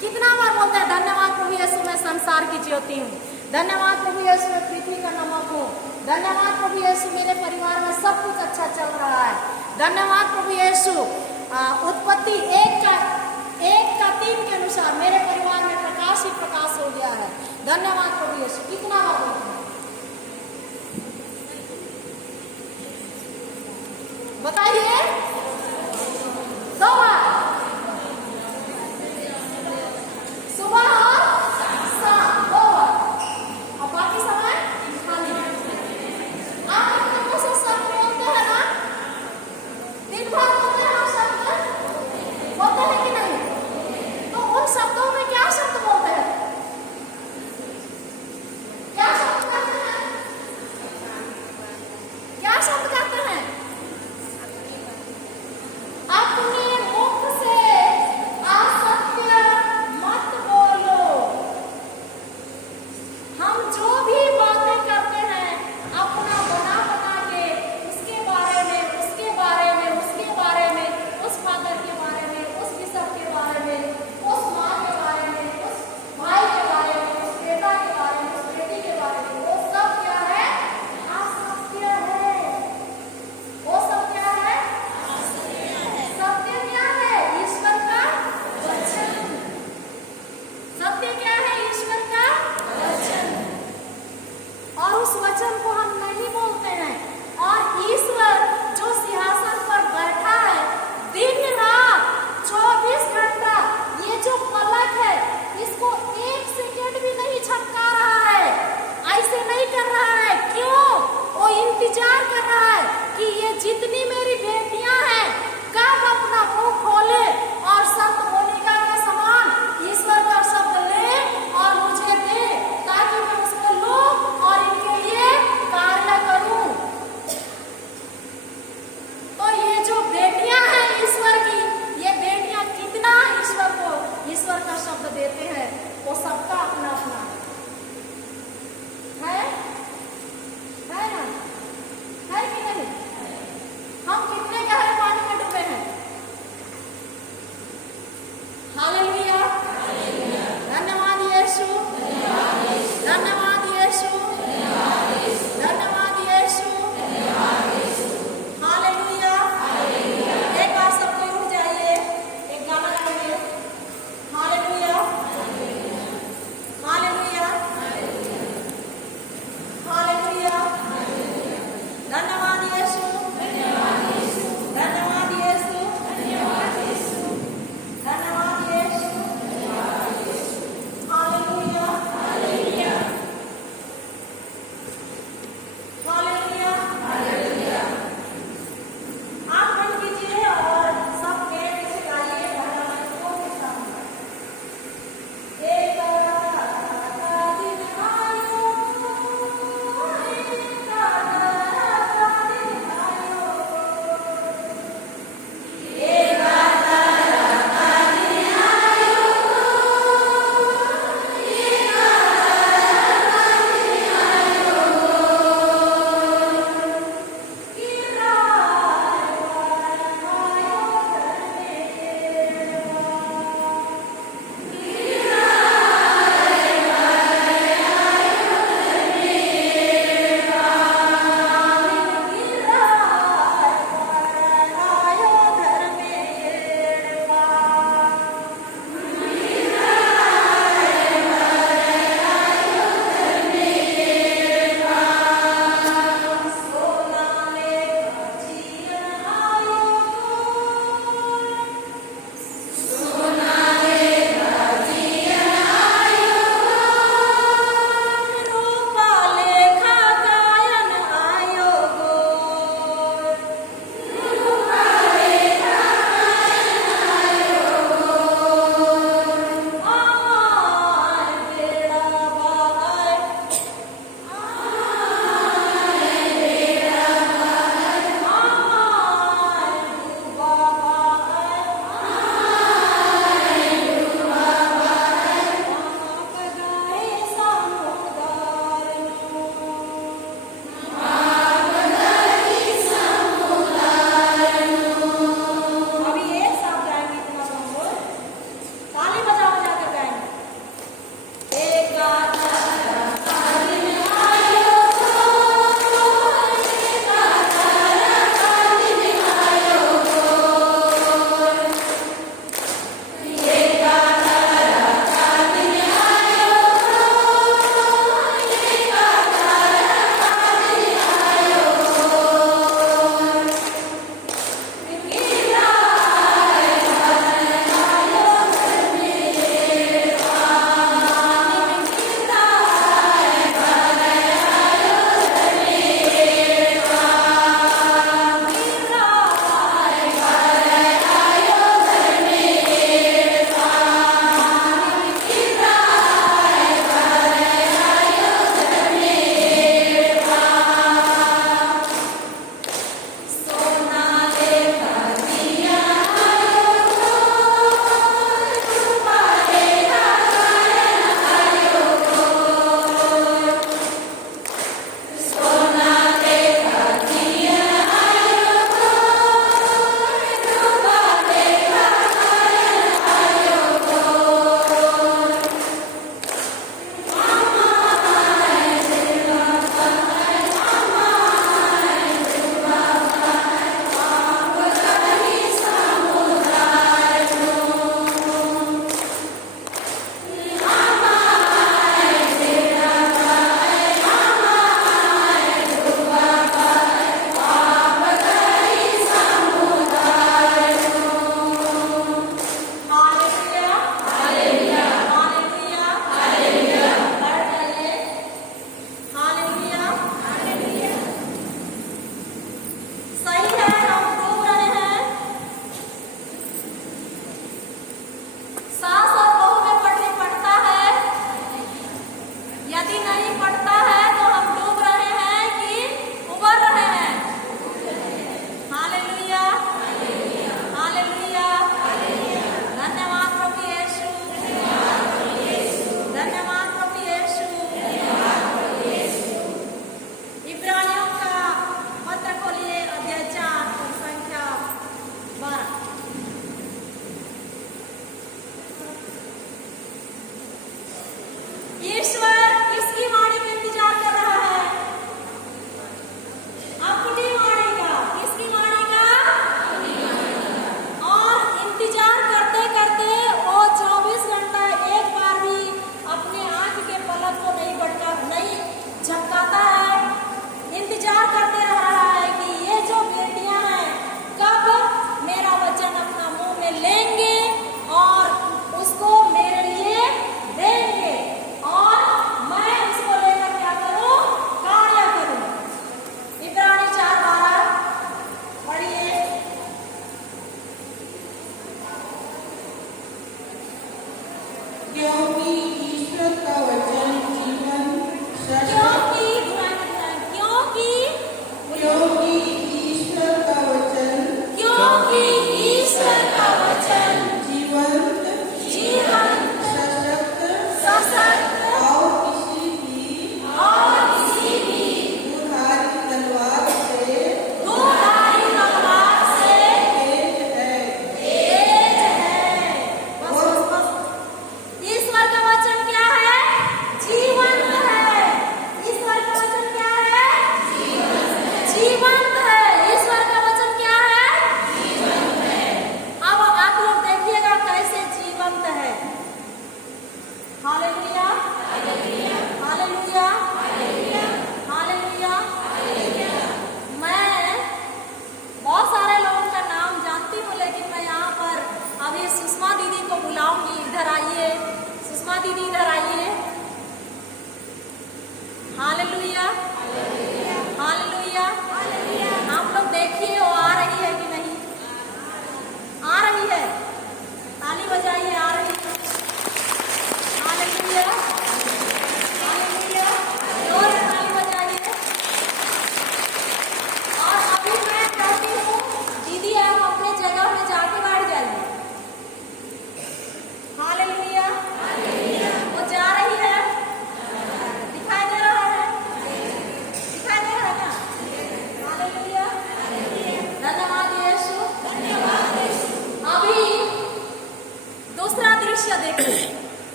कितना बार बोलते हैं, धन्यवाद प्रभु यीशु, मैं संसार की ज्योति हूँ। धन्यवाद प्रभु यीशु, मैं पृथ्वी का नमक हूँ। धन्यवाद प्रभु यीशु, मेरे परिवार में सब कुछ अच्छा चल रहा है। धन्यवाद प्रभु यीशु, उत्पत्ति 1:3 के अनुसार मेरे परिवार में प्रकाश ही प्रकाश हो गया है। धन्यवाद प्रभु यीशु। कितना बार बोलते हैं? बताइए। 2 बार, सुबह और शाम 2 बार, और बाकी समय खाली। आप अपने मुंह से शब्द बोलते हैं ना? दिन भर बोलते हैं शब्द, बोलते हैं कि नहीं? तो उन शब्दों में क्या शब्द बोलते हैं? क्या शब्द करते हैं? क्या शब्द करते हैं?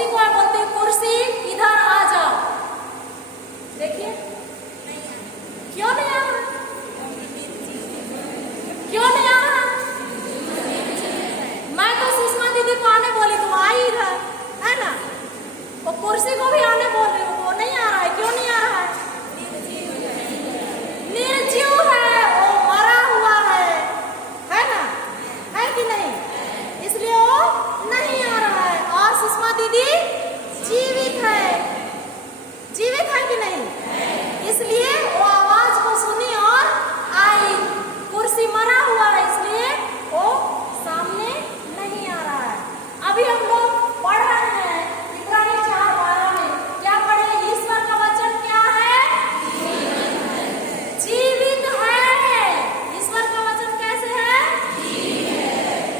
कुर्सी को बोलते हैं कुर्सी, इधर आ जाओ। देखिए क्यों नहीं आ रहा, क्यों नहीं आ रहा? मैं तो सुषमा दीदी को आने बोली, तुम आई इधर, है ना? वो कुर्सी को भी आने बोल रही हूँ, वो नहीं आ रहा है। क्यों नहीं आ रहा है? निर्जीव है, वो मरा हुआ है ना? है कि नहीं? इसलिए वो नहीं आ रहा है। और सुषमा दीदी जीवित है, जीवित है कि नहीं? इसलिए वो आवाज को सुनी और आई। कुर्सी मरा हुआ है, इसलिए वो सामने नहीं आ रहा है। अभी हम लोग पढ़ रहे हैं इब्रानी 4:12 में, क्या पढ़े? ईश्वर का वचन क्या है? जीवित है। ईश्वर का वचन कैसे है?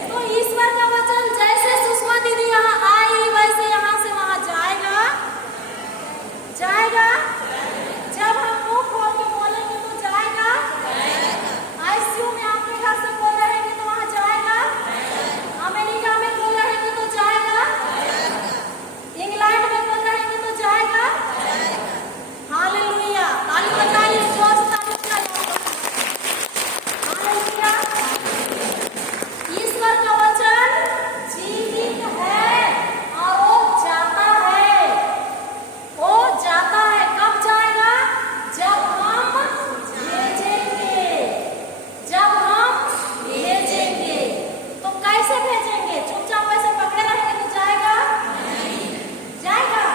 तो ईश्वर का वचन जैसे सुषमा दीदी यहाँ आई, वैसे यहाँ से वहां जाएगा, जाएगा। जब हम मुंह खोल के बोलेंगे तो जाएगा। आईसीयू में आपके घर से बोल रहेंगे तो वहां जाएगा। अमेरिका में बोल रहेंगे तो जाएगा। इंग्लैंड में बोल रहेंगे तो जाएगा। हालेलुया, ताली बजाइए, जोर से ताली बजाइए। हालेलुया। ईश्वर का वचन जीवित है और वो जाता है, वो जाता है। कब जाएगा? जब हम भेजेंगे, जब हम भेजेंगे। तो कैसे भेजेंगे? चुपचाप वैसे पकड़े रहेंगे तो जाएगा? जाएगा?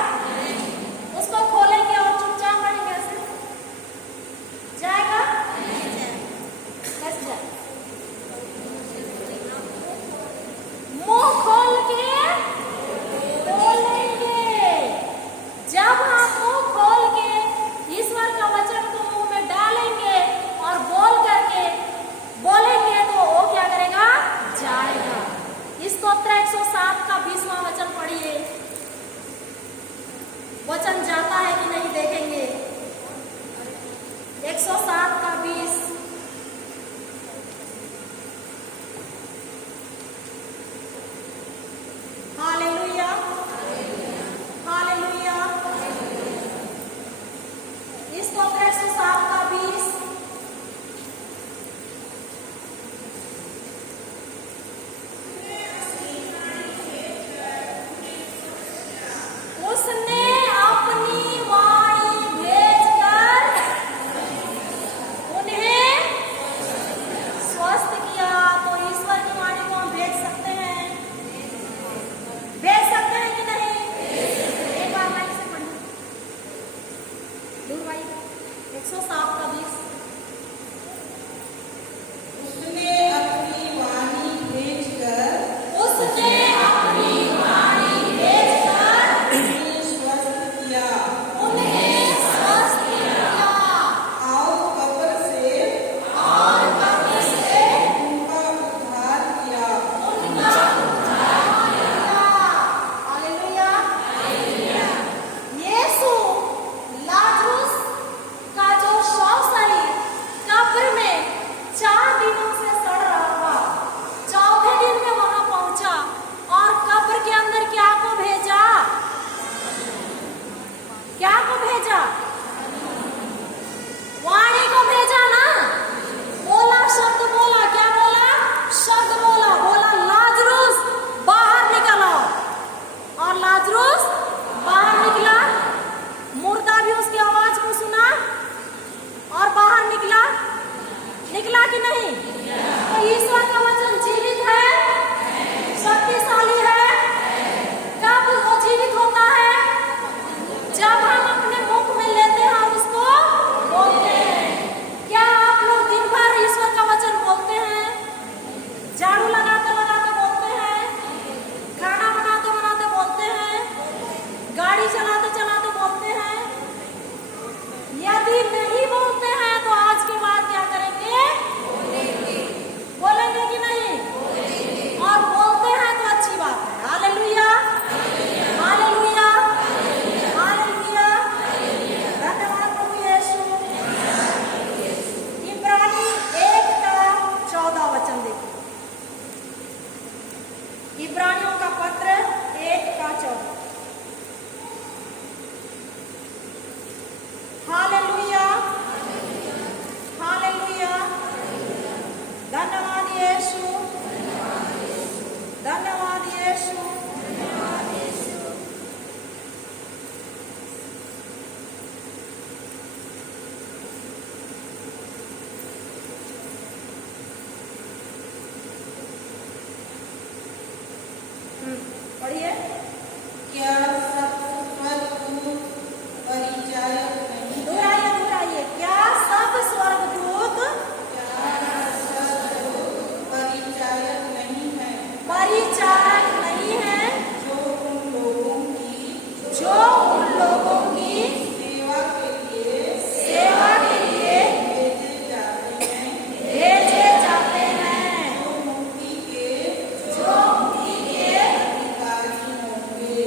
उसको खोलेंगे और चुपचाप रहेंगे ऐसे, जाएगा? कैसे जाएगा? मुंह खोल के बोलेंगे। जब हम मुंह खोल के ईश्वर का वचन को मुंह में डालेंगे और बोल करके बोलेंगे तो वो क्या करेगा? जाएगा। स्तोत्र 107 का 20वां वचन पढ़िए। वचन जाता है कि नहीं देखेंगे। 107 का 20। Hallelujah, hallelujah. स्तोत्र 107 का 20। उसने अपनी वाणी भेजकर उन्हें स्वस्थ किया। तो ईश्वर की वाणी को हम भेज सकते हैं, भेज सकते हैं कि नहीं? एक बार लाइन से पढ़िए, दूर भाई। 107 का 20। उसने अपनी वाणी भेजकर उसने अपनी वाणी भेजकर उन्हें स्वस्थ किया। उन्हें स्वस्थ किया। आओ कब्र से और कब्र से उनका उद्धार किया। उनका उद्धार किया। Hallelujah, hallelujah. यीशु लाजरुस का जो शव शरीर कब्र में 4 दिनों से सड़ रहा था, चौथे दिन में वहां पहुंचा और कब्र के अंदर क्या को भेजा? क्या को भेजा? वाणी को भेजा ना। बोला, शब्द बोला। क्या बोला? शब्द बोला। बोला लाजरुस बाहर निकल आओ। और लाजरुस बाहर निकला। मुर्दा भी उसकी आवाज को सुना और बाहर निकला। निकला कि नहीं? तो ईश्वर का वचन जीवित है, शक्तिशाली है। कब वो जीवित होता है? जब हम अपने मुख में लेते हैं और उसको बोलते हैं। क्या आप लोग दिन भर ईश्वर का वचन बोलते हैं? झाड़ू लगाते लगाते बोलते हैं, खाना बनाते बनाते बोलते हैं, गाड़ी चलाते चलाते बोलते हैं? यदि नहीं बोलते हैं तो आज के बाद क्या करेंगे? बोलेंगे कि नहीं? और बोलते हैं तो अच्छी बात है। Hallelujah, hallelujah, hallelujah. धन्यवाद प्रभु यीशु। इब्रानी 1 का 14 वचन देखिए। इब्रानियों का पत्र 1 का 14। पढ़िए। क्या सब स्वर्गदूत परिचायक नहीं है? दोहराइए। क्या सब स्वर्गदूत परिचायक नहीं है परिचारक नहीं है जो उन लोगों की सेवा के लिए भेजे जाते हैं जो मुक्ति के जो मुक्ति के अधिकारी होंगे।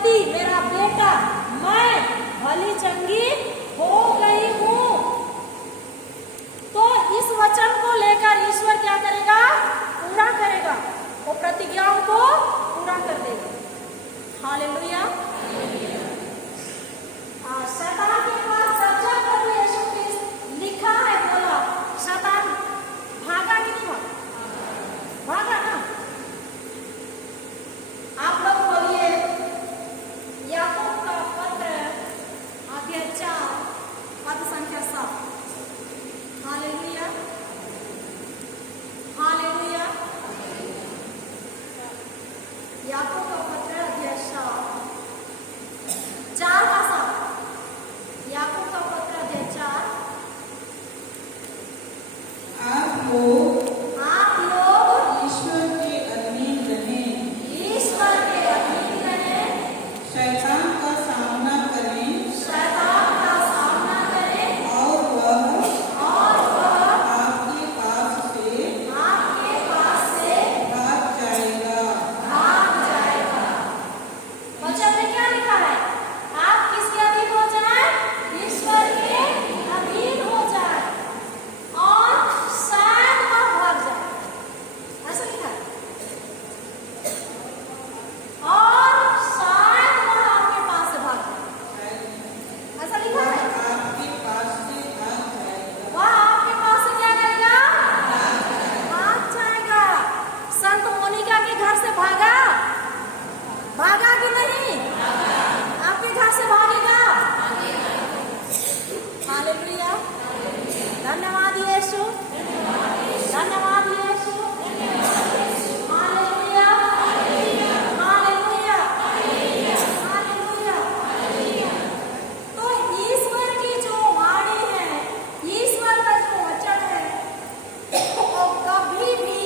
पति, मेरा बेटा, मैं भली चंगी हो गई हूँ। तो इस वचन को लेकर ईश्वर क्या करेगा? पूरा करेगा, वो प्रतिज्ञाओं को पूरा कर देगा। हालेलुया। शैतान के पास चर्चा प्रभु यीशु क्रिस्त लिखा है, बोला शैतान भागा कि नहीं भागा? भागा ना। आप लोग बोलिए याकूब का पत्र अध्याय 4 पद संख्या 7। Hallelujah, hallelujah. याकूब का पत्र अध्याय 4 का 7। याकूब का पत्र अध्याय 4। आप लोग ईश्वर के अधीन रहें, ईश्वर के अधीन रहें, शैतान का सामना करें, शैतान का सामना करें, और वह और आपके पास से भाग जाएगा। भाग जाएगा। वचन में क्या लिखा है? आप किसके अधीन हो जाए? ईश्वर के अधीन हो जाए, और शायद वह भाग जाए। ऐसा लिखा है, और शायद वह आपके पास से भाग जाए। ऐसा लिखा है, आपके पास से भाग जाएगा। वह आपके पास से क्या करेगा? भाग जाएगा। संत मोनिका के घर से भागा? भागा कि नहीं? आपके घर से भागेगा? हालेलुया। धन्यवाद यीशु, धन्यवाद यीशु। Hallelujah, hallelujah, hallelujah. तो ईश्वर की जो वाणी है, ईश्वर का जो वचन है, वो कभी भी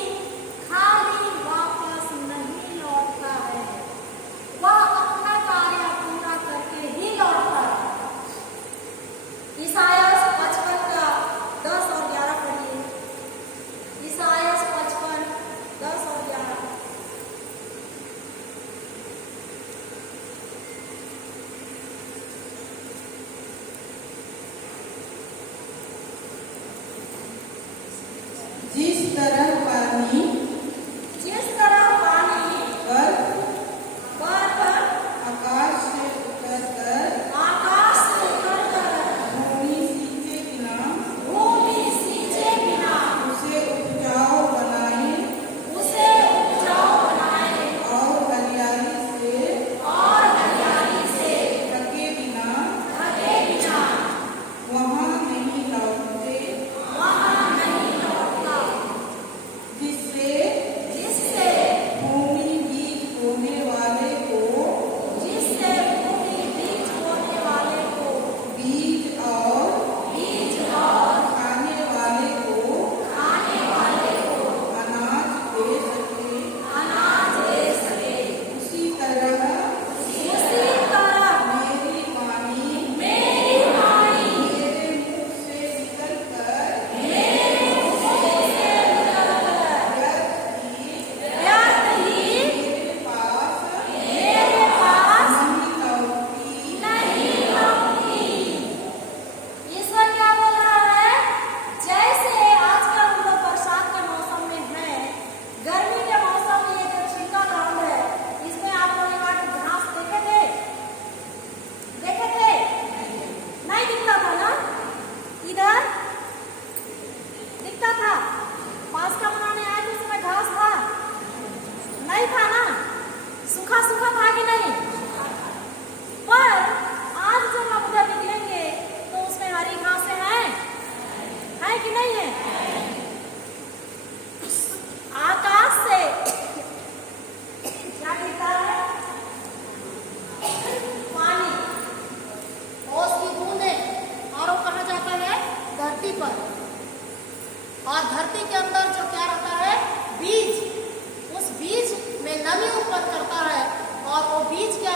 खाली वापस नहीं लौटता है। वह अपना कार्य पूरा करके ही लौटता है। ईसाया 55 का 10 और 11 पढ़िए। ईसाया 55 10 और 11। जिस तरह पानी जिस तरह पानी बर्फ आकाश से उतरकर आकाश से उतरकर भूमि सींचे बिना भूमि सींचे बिना उसे उपजाऊ बनाए, उसे उपजाऊ बनाए, और हरियाली से ढके बिना वहाँ नहीं लौटते, वहाँ नहीं लौटता, जिससे भूमि बीज बोने वाले को बीज और खाने वाले को अनाज दे सके। उसी तरह मेरी वाणी मेरे मुख से निकलकर व्यर्थ ही मेरे पास नहीं लौटती। ईश्वर क्या बोल रहा है? जैसे आजकल हम लोग बरसात के मौसम में है, गर्मी के मौसम में ये जो छिलका ग्राउंड है, इसमें आप लोग यहाँ के घास देखे थे? देखे थे? नहीं दिखता था ना? इधर दिखता था। पास का बनाने आए थे, उसमें घास था? नहीं था ना? सूखा सूखा था कि नहीं? पर आज जब हम उधर निकलेंगे तो उसमें हरी घासें हैं? है कि नहीं है? आकाश से क्या गिरता है? पानी, और उसकी बूंदें, और वो कहाँ जाता है? धरती पर। और धरती के अंदर जो क्या रहता है? बीज। उस बीज में नमी उत्पन्न करता है, और वो बीज क्या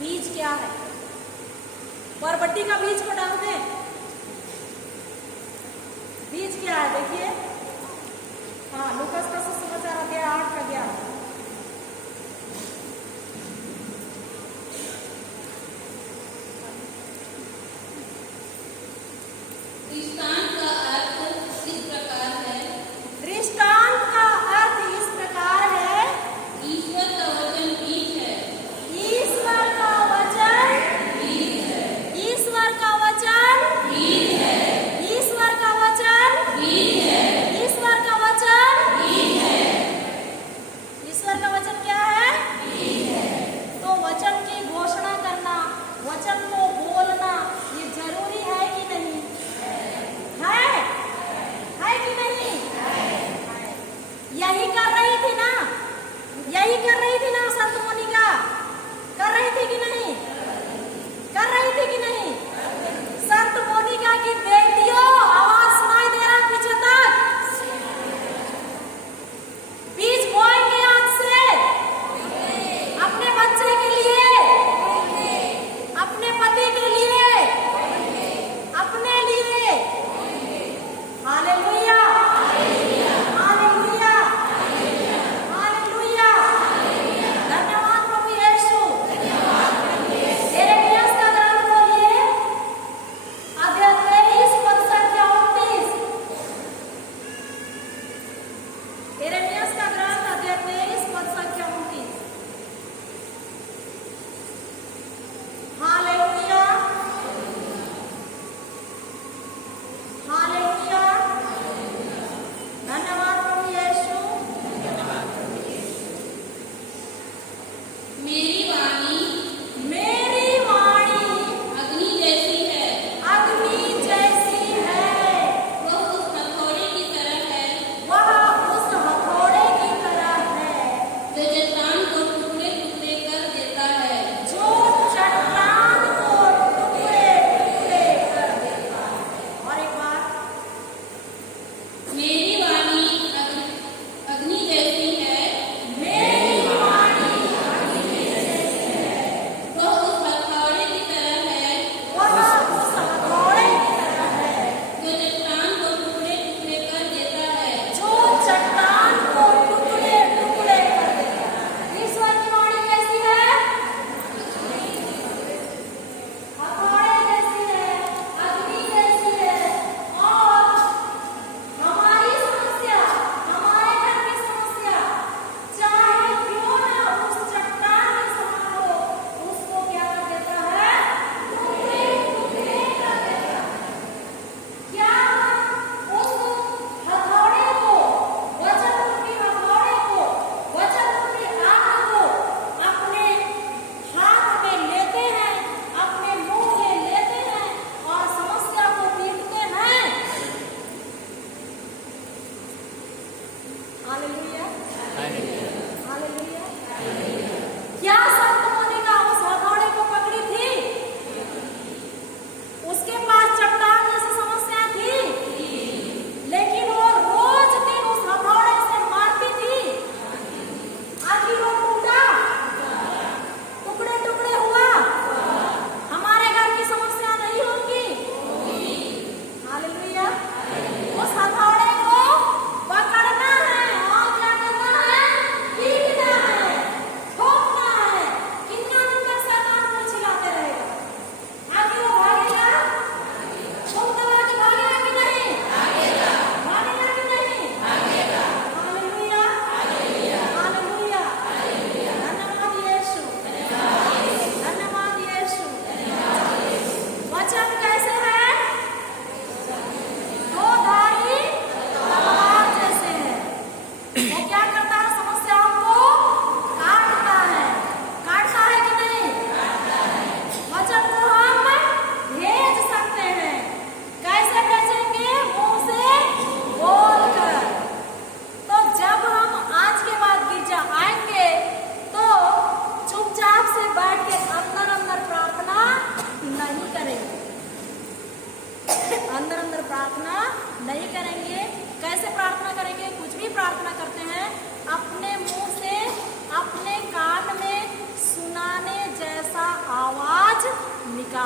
बीज क्या है? बरबट्टी का बीज को डाल दें। बीज क्या है देखिए। हाँ, लूकास का सुसमाचार अध्याय 8 का 11। दृष्टांत का अर्थ इस प्रकार है। दृष्टांत का अर्थ इस प्रकार है। ईश्वर का वचन बीज है। ईश्वर का वचन बीज है। ईश्वर का वचन बीज है। ईश्वर का वचन बीज है। ईश्वर का वचन बीज है। ईश्वर का वचन क्या है? तो वचन की घोषणा करना, वचन को बोलना, ये जरूरी है कि नहीं? है कि नहीं? यही कर रही थी ना, यही कर रही थी ना संत मोनिका? कर रही थी कि नहीं? कर रही थी कि नहीं? संत मोनिका की बेटियों, आवाज सुनाई दे रहा पीछे तक? बीज बोएंगे आज से अपने बच्चे के लिए, अपने पति के लिए, अपने लिए। Hallelujah, hallelujah, hallelujah.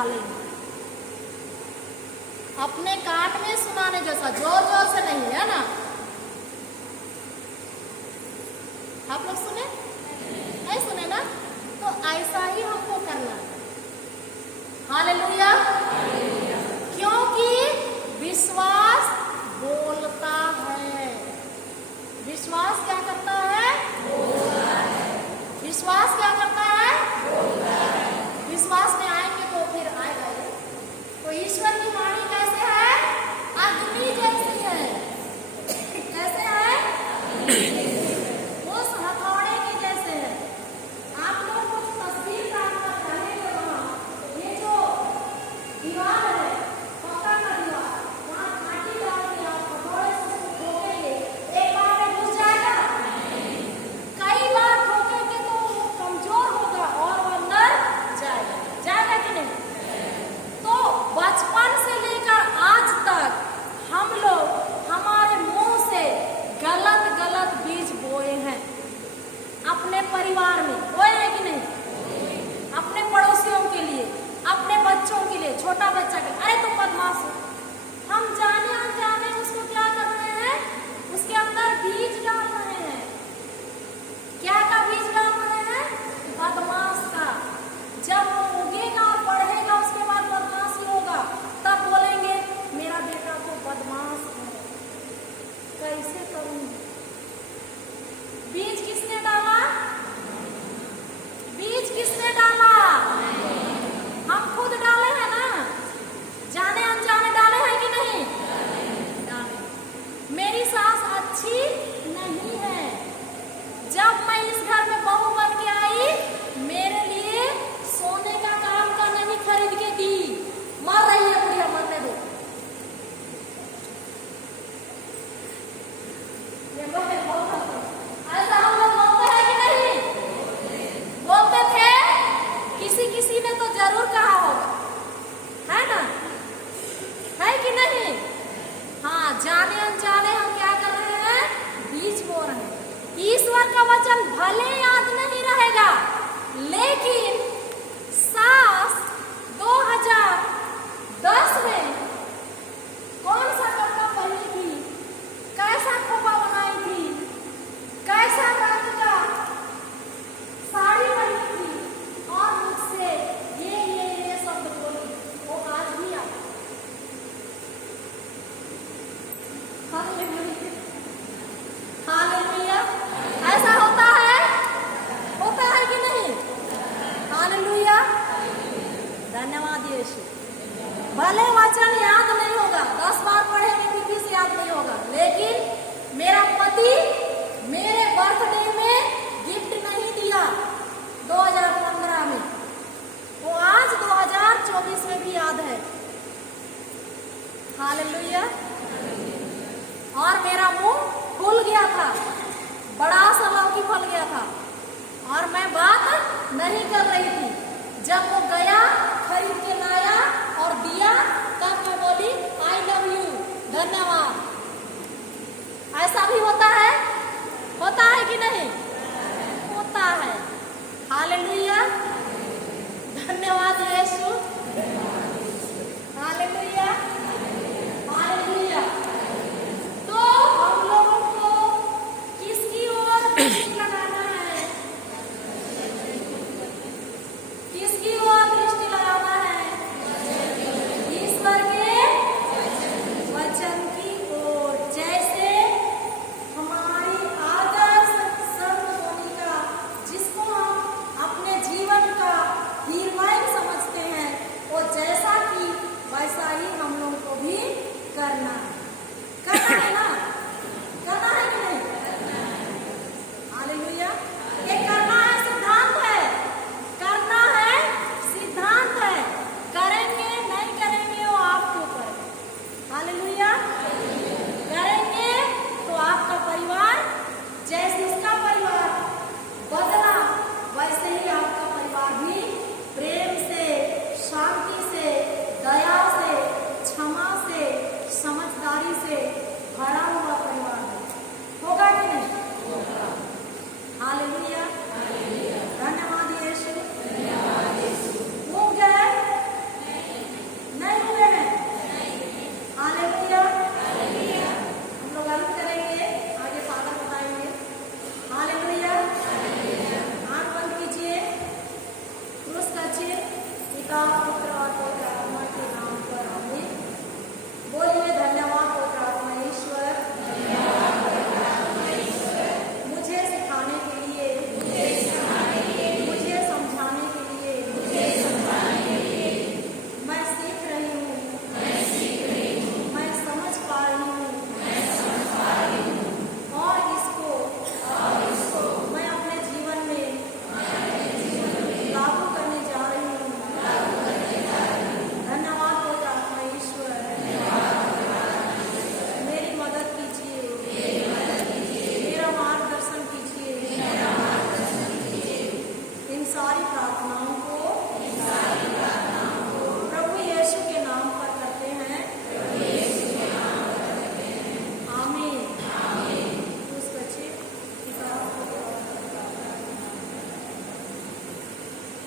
डालेंगे। अपने कान में सुनाने जैसा, जोर जोर से नहीं, है ना? आप लोग सुने? नहीं सुने ना? तो ऐसा ही हमको करना है। हालेलुया। क्योंकि विश्वास बोलता है। विश्वास क्या करता है? बोलता है। विश्वास क्या करता है? बोलता है। विश्वास में आएंगे तो फिर आएगा ये। तो ईश्वर की वाणी कैसे है? अग्नि जैसी है। कैसे है? उस हथौड़े के जैसे है। आप लोग कुछ तस्वीर प्राप्त करेंगे वहाँ, ये जो दीवार है, पक्का का दीवार, वहाँ माटी डाल के आप हथौड़े से उसको ठोकेंगे, एक बार में घुस जाएगा? कई बार ठोकेंगे तो वो कमजोर होगा और वो अंदर जाएगा। जाएगा कि नहीं? तो बचपन से लेकर आज तक हम लोग हमारे मुंह से गलत गलत बीज बोए हैं। अपने परिवार में बोए हैं कि नहीं? अपने पड़ोसियों के लिए, अपने बच्चों के लिए, छोटा बच्चा के, अरे तुम बदमाश हो, हम जाने अनजाने उसको क्या कर रहे हैं? उसके अंदर बीज डाल रहे हैं। क्या का बीज डाल रहे हैं? बदमाश का। जब वो उगेगा और बढ़ेगा, उसके बाद बदमाशी होगा, तब बोलेंगे मेरा बेटा तो बदमाश है, कैसे करूंगी? बीज किसने डाला? बीज किसने डाला? हम खुद डाले हैं ना? जाने अनजाने डाले हैं कि नहीं? डाले। मेरी सास अच्छी नहीं है। जब मैं इस घर में बहू बन के आई, मेरे लिए सोने का काम का नहीं खरीद के दी। मर रही है बुढ़िया, मरने दो। ये लोग हैं, बहुत हंसते हैं। ऐसा हम लोग बोलते हैं कि नहीं? बोलते थे। किसी किसी ने तो जरूर कहा होगा, है ना? है कि नहीं? हाँ, जाने अनजाने हम क्या कर रहे हैं? बीज बो रहे हैं। ईश्वर का वचन भले याद नहीं रहेगा, लेकिन सास 2010 में कौन सा कपड़ा पहनी थी, कैसा खोपा बनाई थी, कैसा रंग का साड़ी पहनी थी, और मुझसे ये शब्द बोली, वो आज भी आता। हालेलुया। ऐसा होता है? होता है कि नहीं? हालेलुया। धन्यवाद यीशु। भले वचन याद नहीं होगा, 10 बार पढ़ेंगे फिर भी से याद नहीं होगा, लेकिन मेरा पति मेरे बर्थडे में गिफ्ट नहीं दिया 2015 में, वो आज 2024 में भी याद है। हालेलुया। और मेरा मुंह फूल गया था, बड़ा सा लौकी फल गया था, और मैं बात नहीं कर रही थी। जब वो गया, खरीद के लाया और दिया, तब मैं बोली आई लव यू, धन्यवाद। ऐसा भी होता है? होता है कि नहीं? उसके पिता पुत्र और पवित्र आत्मा के नाम पर आमीन। बोलिए धन्यवाद।